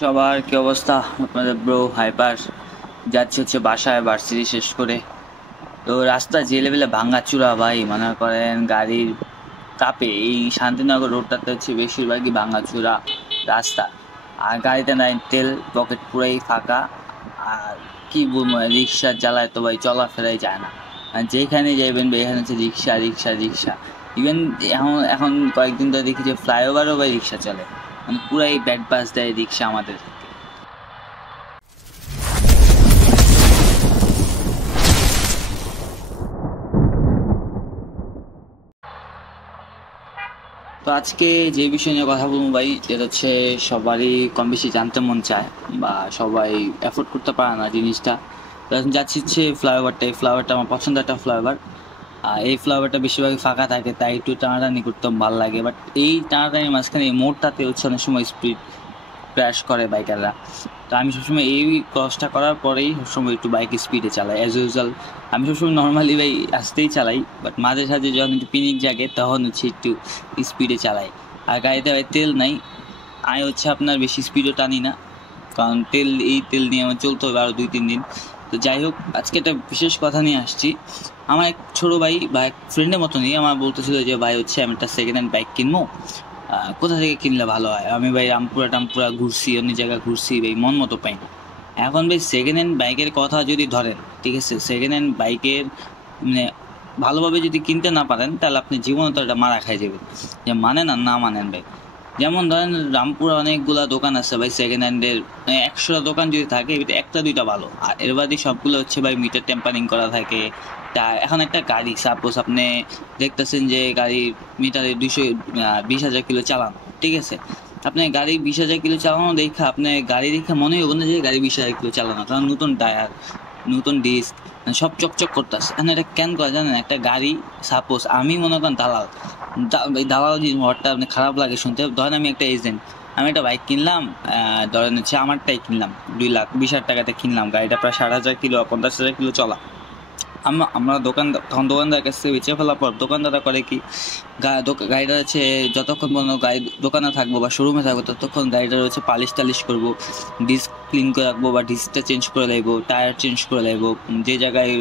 সবার কি অবস্থা? আপনাদের ব্রো হাইপার যাচ্ছে হচ্ছে বাসায় ভার্সিটি শেষ করে। তো রাস্তা যে লেভেলে ভাঙাচুরা ভাই, মনে করেন গাড়ির কাপে এই শান্তিনগর রোডটাতে হচ্ছে বেশিরভাগই ভাঙাচুরা রাস্তা। আর গাড়িতে নাই তেল, পকেট পুরাই ফাঁকা। আর কি বলবো, রিক্সা চালায় তো ভাই চলাফেরাই যায় না। আর যেখানে যাইবেন ভাই এখানে হচ্ছে রিক্সা রিক্সা রিক্সা। ইভেন এখন এখন কয়েকদিন ধরে দেখি যে ফ্লাইওভারও ভাই রিক্সা চলে, মানে পুরাই ব্যাড বাস দেয় রিক্সা আমাদের। তো আজকে যে বিষয় নিয়ে কথা বলবো ভাই, যেটা হচ্ছে সবারই কম বেশি জানতে মন চায় বা সবাই এফোর্ড করতে পারে না জিনিসটা। তো এখন যাচ্ছি হচ্ছে ফ্লাইওভারটা। এই ফ্লাইওভারটা আমার পছন্দের একটা ফ্লাইওভার। এই ফ্লাইওভারটা বেশিরভাগই ফাঁকা থাকে, তাই একটু টানাটানি করতে ভালো লাগে। বাট এই টানাটানির মাঝখানে এই মোড়টাতে হচ্ছে অনেক সময় স্পিড ক্র্যাশ করে বাইকাররা। তো আমি সবসময় এই ক্রসটা করার পরেই সবসময় একটু বাইক স্পিডে চালাই অ্যাজ ইউজুয়াল। আমি সবসময় নর্মালি ভাই আসতেই চালাই, বাট মাঝে সাঝে যখন একটু পিনিক জাগে তখন হচ্ছে একটু স্পিডে চালাই। আর গাড়িতে ভাই তেল নাই, আমি হচ্ছে আপনার বেশি স্পিডও টানি না, কারণ এই তেল নিয়ে আমার চলতে হবে আরও 2-3 দিন। তো যাই হোক, আজকে একটা বিশেষ কথা নিয়ে আসছি। আমার এক ছোটো ভাই বা এক ফ্রেন্ডের মতনই আমার বলতেছিল যে ভাই হচ্ছে আমি একটা সেকেন্ড হ্যান্ড বাইক কিনবো, কোথা থেকে কিনলে ভালো হয়। আমি ভাই রামপুরা ঘুরছি, অন্য জায়গায় ঘুরছি ভাই, মন মতো পাই না। এখন ভাই সেকেন্ড হ্যান্ড বাইকের কথা যদি ধরেন, ঠিক আছে, সেকেন্ড হ্যান্ড বাইকের মানে ভালোভাবে যদি কিনতে না পারেন তাহলে আপনি জীবনে তো একটা মারা খাই যাবেন, যে মানেন আর না মানেন ভাই। যেমন ধরেন রামপুরে অনেকগুলা দোকান আছে ভাই সেকেন্ড হ্যান্ডের, 100টা দোকান যদি থাকে এর ভিতরে একটা দুইটা ভালো, আর এর বাদে সবগুলো হচ্ছে ভাই মিটার টেম্পারিং করা থাকে। তা এখন একটা গাড়ি সাপোজ আপনি দেখতেছেন যে গাড়ি মিটারে 220,000 কিলো চালানো, ঠিক আছে। আপনি গাড়ি 20,000 কিলো চালানো দেখা আপনি গাড়ি দেখে মনে হবে না যে গাড়ি 20,000 কিলো চালানো, কারণ নতুন টায়ার, নতুন ডিস্ক, সব চকচক করতেছে। এটা কেন করে জানেন? একটা গাড়ি সাপোজ আমি মনে করেন দালাল, দালাল যে ওয়ার্ডটা আপনি খারাপ লাগে শুনতে। ধরেন আমি একটা এজেন্ট, আমি একটা বাইক কিনলাম, ধরেন হচ্ছে আমারটাই কিনলাম 2,20,000 টাকাতে কিনলাম। গাড়িটা প্রায় 60,000 কিলো 50,000 কিলো চলা। আমরা তখন দোকানদার কাছ থেকে বেঁচে ফেলার পর দোকানদাররা করে কি, গাড়িটা হচ্ছে যতক্ষণ পর্যন্ত গাড়ি দোকানে থাকবো বা শোরুমে থাকবো ততক্ষণ গাড়িটা হচ্ছে পালিশ টালিশ করবো, ডিস্ক ক্লিন করে রাখবো বা ডিস্কটা চেঞ্জ করে লাগবো, টায়ার চেঞ্জ করে লাগবো, যে জায়গায়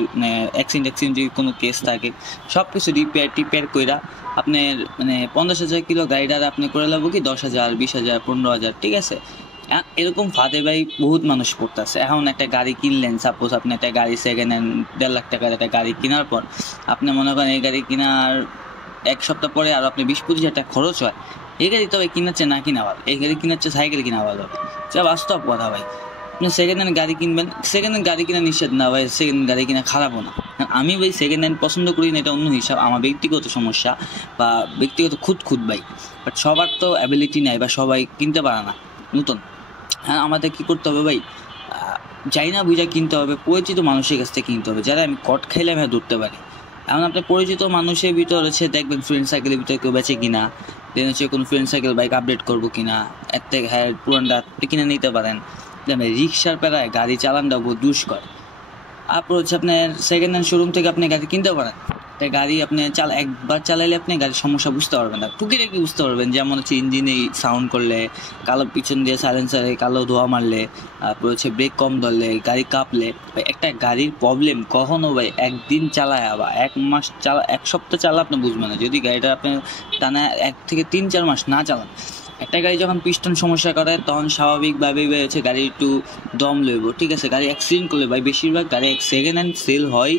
অ্যাক্সিডেন্ট যদি কোনো কেস থাকে সব কিছু রিপেয়ার কইরা আপনার 50,000 কিলো গাড়িটা আপনি করে লাগবো কি 10,000 20,000 15,000, ঠিক আছে। এরকম ফাঁদে ভাই বহুত মানুষ পড়তেছে। এখন একটা গাড়ি কিনলেন, সাপোজ আপনি একটা গাড়ি সেকেন্ড হ্যান্ড 1.5 লাখ টাকার একটা গাড়ি কেনার পর আপনি মনে করেন এই গাড়ি কেনার 1 সপ্তাহ পরে আর আপনি 20-25 হাজার টাকা খরচ হয়। এই গাড়ি তবে কিনাচ্ছে না কিনা ভালো, এই গাড়ি কিনাচ্ছে সাইকেল কিনা ভালো, যা বাস্তব কথা ভাই। আপনি সেকেন্ড হ্যান্ড গাড়ি কিনবেন, সেকেন্ড হ্যান্ড গাড়ি কিনা নিষেধ না ভাই, সেকেন্ড হ্যান্ড গাড়ি কিনা খারাপও না। আমি ভাই সেকেন্ড হ্যান্ড পছন্দ করি না, এটা অন্য হিসাব, আমার ব্যক্তিগত সমস্যা বা ব্যক্তিগত খুদ ভাই। বাট সবার তো অ্যাবিলিটি নেই বা সবাই কিনতে পারে না নতুন। হ্যাঁ, আমাদের কি করতে হবে ভাই, যাই না বুঝা কিনতে হবে, পরিচিত মানুষের কাছ থেকে কিনতে হবে, যারা আমি কট খাইলে আমি ধরতে পারি। এখন আপনার পরিচিত মানুষের ভিতর হচ্ছে দেখবেন ফ্রেন্ড সার্কেলের ভিতরে কেউ বেঁচে কিনা, দেন হচ্ছে কোনো ফ্রেন্ড সার্কেল বাইক আপডেট করবো কিনা, এর থেকে হ্যাঁ পুরানটা কিনে নিতে পারেন। রিক্সার প্যারায় গাড়ি চালানটা বহু দুষ্কর। তারপর হচ্ছে আপনার সেকেন্ড হ্যান্ড শোরুম থেকে আপনি গাড়ি কিনতে পারেন। তাই গাড়ি আপনি একবার চালাইলে আপনি গাড়ির সমস্যা বুঝতে পারবেন না, টুকিটাকি বুঝতে পারবেন, যেমন হচ্ছে ইঞ্জিনে সাউন্ড করলে, কালো পিছন দিয়ে সাইলেন্সারে কালো ধোঁয়া মারলে, তারপর হচ্ছে ব্রেক কম ধরলে, গাড়ি কাঁপলে। একটা গাড়ির প্রবলেম কখনো ভাই একদিন চালায় আবার 1 মাস চালা 1 সপ্তাহ চালা আপনি বুঝবেন না, যদি গাড়িটা আপনি টানা 1 থেকে 3-4 মাস না চালান। একটা গাড়ি যখন পিস্টন সমস্যা করে তখন স্বাভাবিকভাবেই হচ্ছে গাড়ি একটু দম লইব, ঠিক আছে। গাড়ি অ্যাক্সিডেন্ট করলে ভাই বেশিরভাগ গাড়ি সেকেন্ড হ্যান্ড সেল হয়,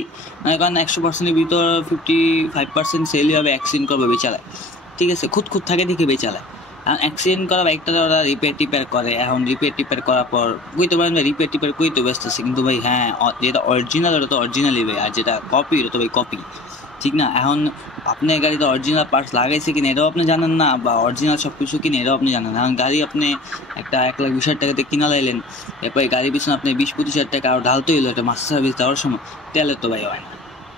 কারণ 100%-এর ভিতর 55% সেলই হবে অ্যাক্সিডেন্ট করে বেচালায়, ঠিক আছে। খুদ থাকে দেখে বেচালায়। এখন অ্যাক্সিডেন্ট করা বাইকটা ওরা রিপেয়ার করে। এখন রিপেয়ার করার পর কইতে পারেন ভাই রিপেয়ার কইতে ব্যস্ত আছে, কিন্তু ভাই হ্যাঁ যেটা অরিজিনাল ওটা তো অরিজিনালই ভাই, আর যেটা কপি ওটা তো ভাই কপি, ঠিক না। এখন আপনার গাড়িতে অরিজিনাল পার্টস লাগাইছে কিনা এটাও আপনি জানেন না, বা অরিজিনাল সব কিছু কিনে এটাও আপনি জানেন না। এখন গাড়ি আপনি একটা 1,20,000 টাকাতে কিনা লাইলেন, এরপর গাড়ির পিছনে আপনি 20-25 হাজার টাকা আরও ঢালতে হইলো একটা মাস্টার সার্ভিস দেওয়ার সময়, তেলের তো ভাই হয় না।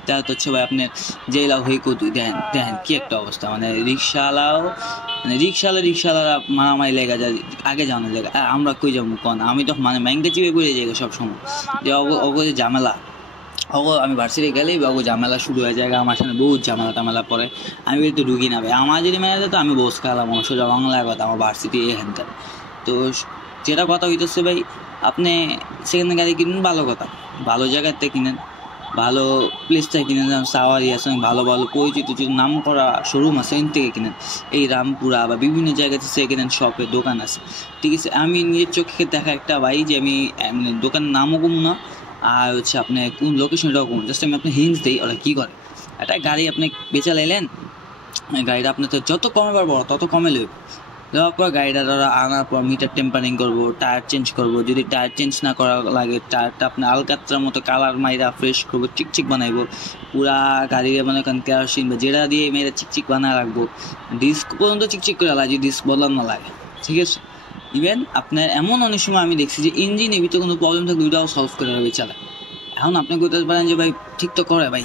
তেল তো হচ্ছে ভাই আপনার যেই লাভ হয়ে কত দেখেন কি একটা অবস্থা, রিক্সাওয়ালারা মারামারি লেগে যায়, আগে জানো লেগে আমরা কই যাবো কোন, আমি তো ব্যাংকে চিপে পড়ে যাই সবসময়, যে অগো ঝামেলা। আমি ভার্সিটি গেলেই বাবু ঝামেলা শুরু হয়ে যায়, আমার সামনে বহুত ঝামেলা পরে আমি তো ঢুকি না ভাই। আমার যদি মেনে যেত আমি বস খেলাম সোজা বাংলায় কথা, আমার ভার্সিটি হ্যান। তো যেটা কথা হইতেছে ভাই, আপনি সেকেন্ড হ্যান্ড গাড়ি কিনুন, ভালো কথা, ভালো জায়গাতে কিনেন, ভালো প্লেস থেকে কিনেন, যেমন সাওয়ারি আছে, ভালো ভালো পরিচিত যদি নাম করা শোরুম আছে এখান থেকে কিনেন, এই রামপুরা বা বিভিন্ন জায়গাতে সেকেন্ড হ্যান্ড শপে দোকান আছে, ঠিক আছে। আমি নিজের চোখে দেখা একটা ভাই যে আমি মানে দোকানের নামও কম না, আর হচ্ছে আপনি কোন লোকেশনটাও কম, জাস্ট আমি আপনি হিন্টস দিই ওরা কী করে। একটা গাড়ি আপনি বেচা লাইলেন, গাড়িটা আপনার তো যত কমে পারবো তত কমে নেবে, দেওয়ার পর গাড়িটা ধরো আনার পর মিটার টেম্পারিং করবো, টায়ার চেঞ্জ করবো, যদি টায়ার চেঞ্জ না করা লাগে টায়ারটা আপনার আলকাত্রার মতো কালার মাইরা ফ্রেশ করবো, চিকচিক বানাইবো, পুরা গাড়ির মনে করেন কেরোসিন বা যেটা দিয়ে মেয়েরা চিকচিক বানায় রাখবো, ডিস্ক পর্যন্ত চিকচিক করে লাগে, ডিস্ক বদলানো লাগে, ঠিক আছে। ইভেন আপনার এমন অনেক সময় আমি দেখছি যে ইঞ্জিনের ভিতরে কোনো প্রবলেম থাকে দুইটাও সলভ করে হবে চালায়। এখন আপনি বলতে পারেন যে ভাই ঠিক তো করে, ভাই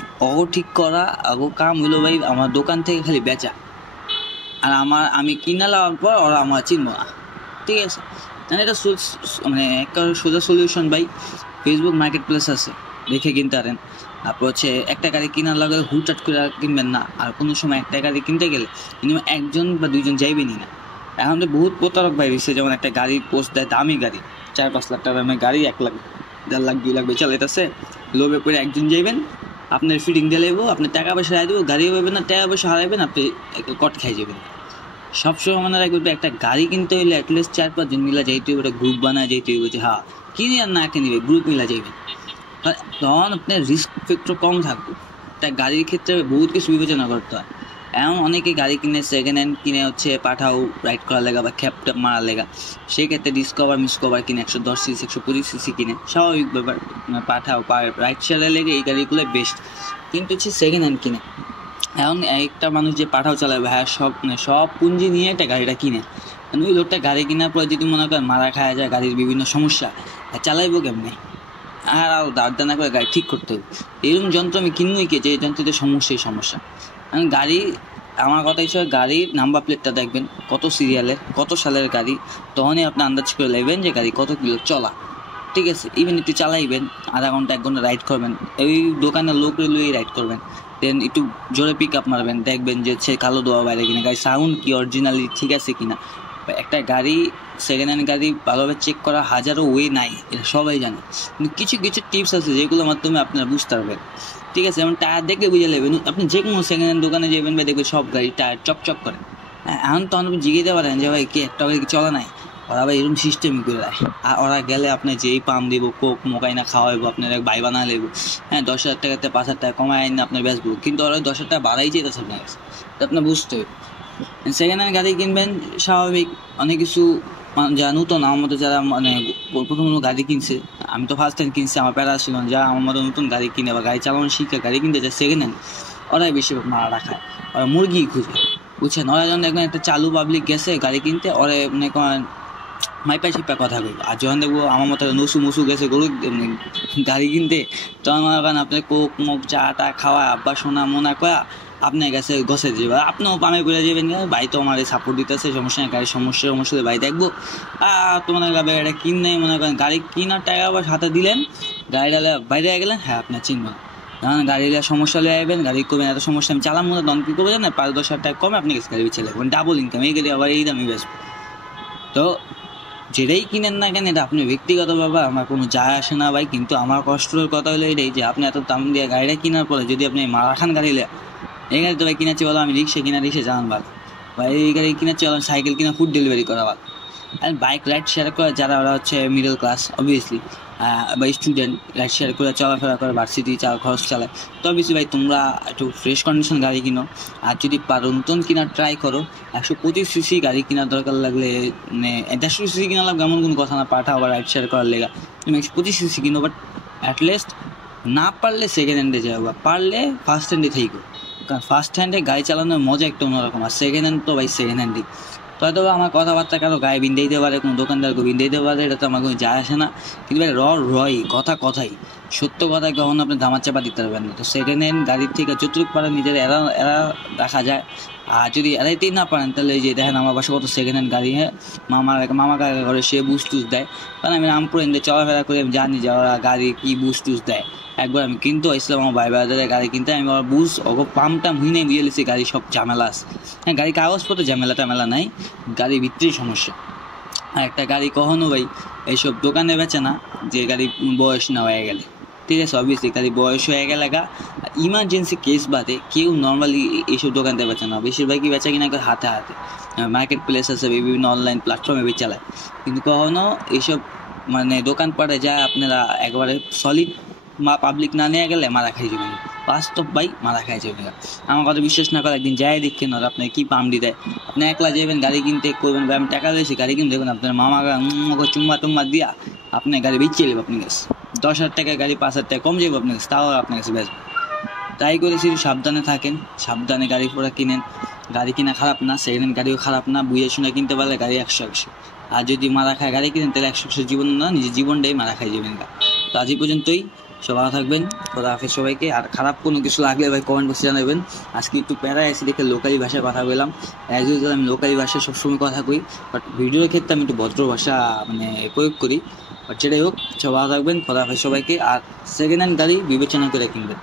ঠিক করা আগো কাম হইলো ভাই আমার দোকান থেকে খালি বেচা, আর আমি কিনা লাগার পর ওরা আমার চিনবো না, ঠিক আছে। মানে এটা মানে একটা সোজা সলিউশন ভাই, ফেসবুক মার্কেট প্লেস আছে, দেখে কিনতে পারেন। তারপর হচ্ছে একটা গাড়ি কেনার লাগে হুটহাট করে কিনবেন না, আর কোনো সময় একটা গাড়ি কিনতে গেলে মিনিমাম একজন বা দুইজন যাইবেনই না। এখন তো বহুত প্রতারক ভাই রয়েছে, যেমন একটা গাড়ির পোস্ট দেয়, দামি গাড়ি 4-5 লাখ টাকা দামের গাড়ি, 1 লাখ 1.5 লাখ 2 লাখ বেচা লেতেছে, লোভে পরে একজন যাইবেন, আপনার ফিটিং দিয়ে লাগবো, আপনি টাকা পয়সা হারাই দেবো, গাড়িও পাবেন না, টাকা পয়সা হারাইবেন, আপনি কট খাই যাবেন। সবসময় মনে রাখবে একটা গাড়ি কিনতে হইলে অ্যাটলিস্ট 4-5 জন মিলা যাইতে হবে, একটা গ্রুপ বানায় যাইতে হবে, যে হ্যাঁ কিনে আর না কিনবে গ্রুপ মিলা যাইবেন, তখন আপনার রিস্ক ফ্যাক্টর কম থাকবে। একটা গাড়ির ক্ষেত্রে বহুত কিছু বিবেচনা করতে হয়। এমন অনেকে গাড়ি কিনে সেকেন্ড হ্যান্ড কিনে হচ্ছে পাঠাও রাইড করার লেগা বা খ্যাপ ট্যাপ মারার লেগা, সেই ক্ষেত্রে ডিসকভার মিসকভার কিনে 110 সিসি 125 সিসি কিনে, স্বাভাবিক ব্যাপার, পাঠাও রাইড শেয়ারের লেগে এই গাড়িগুলো বেস্ট। কিন্তু হচ্ছে সেকেন্ড হ্যান্ড কিনে, এখন একটা মানুষ যে পাঠাও চালাবে, হ্যাঁ সব পুঁজি নিয়ে একটা গাড়িটা কিনে, ওই লোকটা গাড়ি কেনার পর যদি মনে করেন মারা খাওয়া যায়, গাড়ির বিভিন্ন সমস্যা, চালাইবো কেমনে, আর দাঁড় না করে গাড়ি ঠিক করতে হবে। এরকম যন্ত্র আমি কিনবই কে, যে যন্ত্রতে সমস্যা। গাড়ি, আমার কথা হিসেবে গাড়ির নাম্বার প্লেটটা দেখবেন কত সিরিয়ালের, কত সালের গাড়ি, তখনই আপনি আন্দাজ করে নেবেন যে গাড়ি কত কিলো চলা, ঠিক আছে। ইভেন একটু চালাইবেন, আধা ঘন্টা 1 ঘন্টা রাইড করবেন, এই দোকানের লোক লুই রাইড করবেন, দেন একটু জোরে পিক আপ মারবেন, দেখবেন যে সে কালো দোয়া বাইরে কিনা, গাড়ি সাউন্ড কি অরিজিনালি ঠিক আছে কিনা। একটা গাড়ি সেকেন্ড হ্যান্ড গাড়ি ভালোভাবে চেক করা হাজারো ওয়ে নাই, এটা সবাই জানে, কিন্তু কিছু কিছু টিপস আছে যেগুলোর মাধ্যমে আপনারা বুঝতে পারবেন, ঠিক আছে। যেমন টায়ার দেখলে বুঝে নেবেন, আপনি যে কোনো সেকেন্ড হ্যান্ড দোকানে যাবেন বা দেখবেন সব গাড়ি টায়ার চকচক করে, এখন তখন আপনি জিজ্ঞেতে পারেন যে ভাই কি একটা গাড়ি চলা নাই, ওরা ভাই এরকম সিস্টেমই করে দেয়। আর ওরা গেলে আপনি যেই পাম দিব, কোক মোকাইনা খাওয়াইবো, আপনার এক ভাই বানা লেবো, হ্যাঁ 10,000 টাকাতে 5,000 টাকা কমায় আইন আপনার বেচবো, কিন্তু ওরা 10,000 টাকা বাড়াই চেয়েছে আপনার কাছে, তো আপনার বুঝতে হবে। সেকেন্ড হ্যান্ড গাড়ি কিনবেন স্বাভাবিক, অনেক কিছু যারা নতুন আমার মতো, যারা মানে প্রথম গাড়ি কিনছে, আমি তো ফার্স্ট হ্যান্ড কিনছি, আমার প্যারা ছিল, যারা আমার মতো নতুন গাড়ি কিনে বা গাড়ি চালানো শিখে গাড়ি কিনতে যায় সেকেন্ড হ্যান্ড, ওরাই বেশি মারা রাখায়, ওরা মুরগি খুঁজে, বুঝছেন। ওরা যখন দেখবেন একটা চালু পাবলিক গেছে গাড়ি কিনতে, ওরা মনে করেন মাইপা শিপা কথা বলবো, আর যখন দেখবো আমার মতো নসু মসু গেছে গরু গাড়ি কিনতে, তখন মনে করেন আপনার কোক মুখ চা টা খাওয়া আব্বা সোনা মোনা কয়া আপনার কাছে গছে যাবে, আপনিও পামে করে যাবেন, ভাই তো আমার সাপোর্ট দিতেছে, সমস্যা নেই, গাড়ির সমস্যা ভাই দেখবো। তোমার গাড়িটা কিনে মনে করেন গাড়ি কিনার টাকা আবার হাতে দিলেন, গাড়িটা বাইরে গেলেন, হ্যাঁ আপনার চিনবেন, যখন গাড়ির সমস্যা লিয়ে আসবেন, গাড়ি করবেন এত সমস্যা আমি চালাম মনে তখন কী করবো জানেন, 5-10,000 টাকা কমে আপনি কাছে গাড়ি বেছে লাগবেন, ডাবল ইনকাম, এই গাড়ি আবার এই দামে বেসবো। তো যেটাই কিনেন না কেন, এটা আপনি ব্যক্তিগত ব্যাপার, আমার কোনো যায় আসে না ভাই, কিন্তু আমার কষ্টের কথা হলো এটাই যে আপনি এত দাম দিয়ে গাড়িটা কেনার পরে যদি আপনি মারাখান গাড়ি লেন, এই গাড়ি তো ভাই কিনাচ্ছি বলো আমি রিক্সা চালান ভালো, ভাই এই গাড়ি কিনাচ্ছি বলো সাইকেল কিনা ফুড ডেলিভারি করা ভালো। আর বাইক রাইড শেয়ার করে যারা, ওরা হচ্ছে মিডল ক্লাস অবভিয়াসলি, বা স্টুডেন্ট রাইড শেয়ার করে চলাফেরা করে, ভার্সিটি খরচ চালায়, তো অবভিয়াসলি ভাই তোমরা একটু ফ্রেশ কন্ডিশন গাড়ি কিনো, আর যদি পারো নতুন কিনার ট্রাই করো, 125 সিসি গাড়ি কেনার দরকার লাগলে, মানে 150 সিসি কিনা লাগবে এমন কোনো কথা না, পাঠাও বা রাইড শেয়ার করার লেগা তুমি 125 সিসি কিনো, বাট অ্যাটলিস্ট না পারলে সেকেন্ড হ্যান্ডে যাও, বা পারলে ফার্স্ট হ্যান্ডে থেকো, কারণ ফার্স্ট হ্যান্ডে গাড়ি চালানোর মজা একটা অন্যরকম, আর সেকেন্ড হ্যান্ড তো ভাই সেকেন্ড হ্যান্ডই। তো হয়তো আমার কথাবার্তা কারো গায়ে বিন্দে দিতে পারে, কোনো দোকানদারকে বিন্দে দিতে পারে, এটা তো আমার কোনো যায় আসে না, কিন্তু ভাই কথাই সত্য কথা কখনো আপনি দামার চাপা দিতে পারবেন না। তো সেকেন্ড হ্যান্ড গাড়ির থেকে যতটুকু পারেন নিজের এরা রাখা যায়, আর যদি এড়াইতেই না পারেন তাহলে এই যে দেখেন আমার বাসা কত সেকেন্ড হ্যান্ড গাড়ি, হ্যাঁ মামা কাকা করে সে বুস টুস দেয়, কারণ আমি রামপুর এনে চলাফেরা করে আমি জানি যে ওরা গাড়ি কি বুস টুস দেয়। একবার আমি কিন্তু আসলাম আমার ভাই বাজারে গাড়ি কিনতে, আমি আমার বুঝ পাম্পটা হুইনে বুঝে লিছি গাড়ি সব ঝামেলা আছে, হ্যাঁ গাড়ি কাগজপত্র ঝামেলা নাই, গাড়ির ভিতরেই সমস্যা। আর একটা গাড়ি কখনো ভাই এইসব দোকানে বেচে না যে গাড়ি বয়স না হয়ে গেলে, ঠিক আছে? অবভিয়াসলি গাড়ি বয়স হয়ে গেলে ইমার্জেন্সি কেস বাদে কেউ নর্মালি এইসব দোকান থেকে বেচে না, বেশিরভাগই বেচা কিনা করে হাতে হাতে। মার্কেট প্লেস আছে, বিভিন্ন অনলাইন প্ল্যাটফর্মে চালায়, কিন্তু কখনো এইসব মানে দোকান পাড়ে যায় আপনারা একবারে সলিড পাবলিক না নিয়ে গেলে মারা খাই যাবেন, বাস্তব ভাই মারা খাই যাবেন। আমার কথা বিশ্বাস না করে একদিন যাই দেখেন, আর আপনার কি পামডি দেয়। আপনি একলা যাবেন গাড়ি কিনতে, করবেন ভাই আমি টাকা দিয়েছি গাড়ি কিনতে, দেখবেন আপনার মামা চুম্মা টুম্মা দিয়া আপনার গাড়ি বেঁচে যাবে আপনার কাছে। 10,000 টাকায় গাড়ি 5,000 টাকা কম যাবে আপনার কাছে, তাও আপনার কাছে বেচবে। তাই করেছি সাবধানে থাকেন, সাবধানে গাড়ি ঘোড়া কিনেন। গাড়ি কিনা খারাপ না, সেকেন্ড হ্যান্ড গাড়িও খারাপ না, বুঝে শুনে কিনতে পারলে গাড়ি 100-100। আর যদি মারা খায় গাড়ি কিনেন তাহলে 100 জীবন না, নিজের জীবনটাই মারা খাই যাবেন। তো আজ এই পর্যন্তই, সবাই ভালো থাকবেন, খোদা হাফেজ সবাইকে। আর খারাপ কোনো কিছু লাগলে ভাই কমেন্ট বক্সে জানাবেন। আজকে একটু প্যারায় এসে দেখে লোকালি ভাষায় কথা বললাম। অ্যাজ ইউজুয়াল আমি লোকালি ভাষায় সবসময় কথা কই, বাট ভিডিওর ক্ষেত্রে আমি একটু ভদ্র ভাষা মানে প্রয়োগ করি। বাট সেটাই হোক, সবাই ভালো থাকবেন, খোদা হাফেজ সবাইকে। আর সেকেন্ড হ্যান্ড গাড়ি বিবেচনা করে কিনবেন।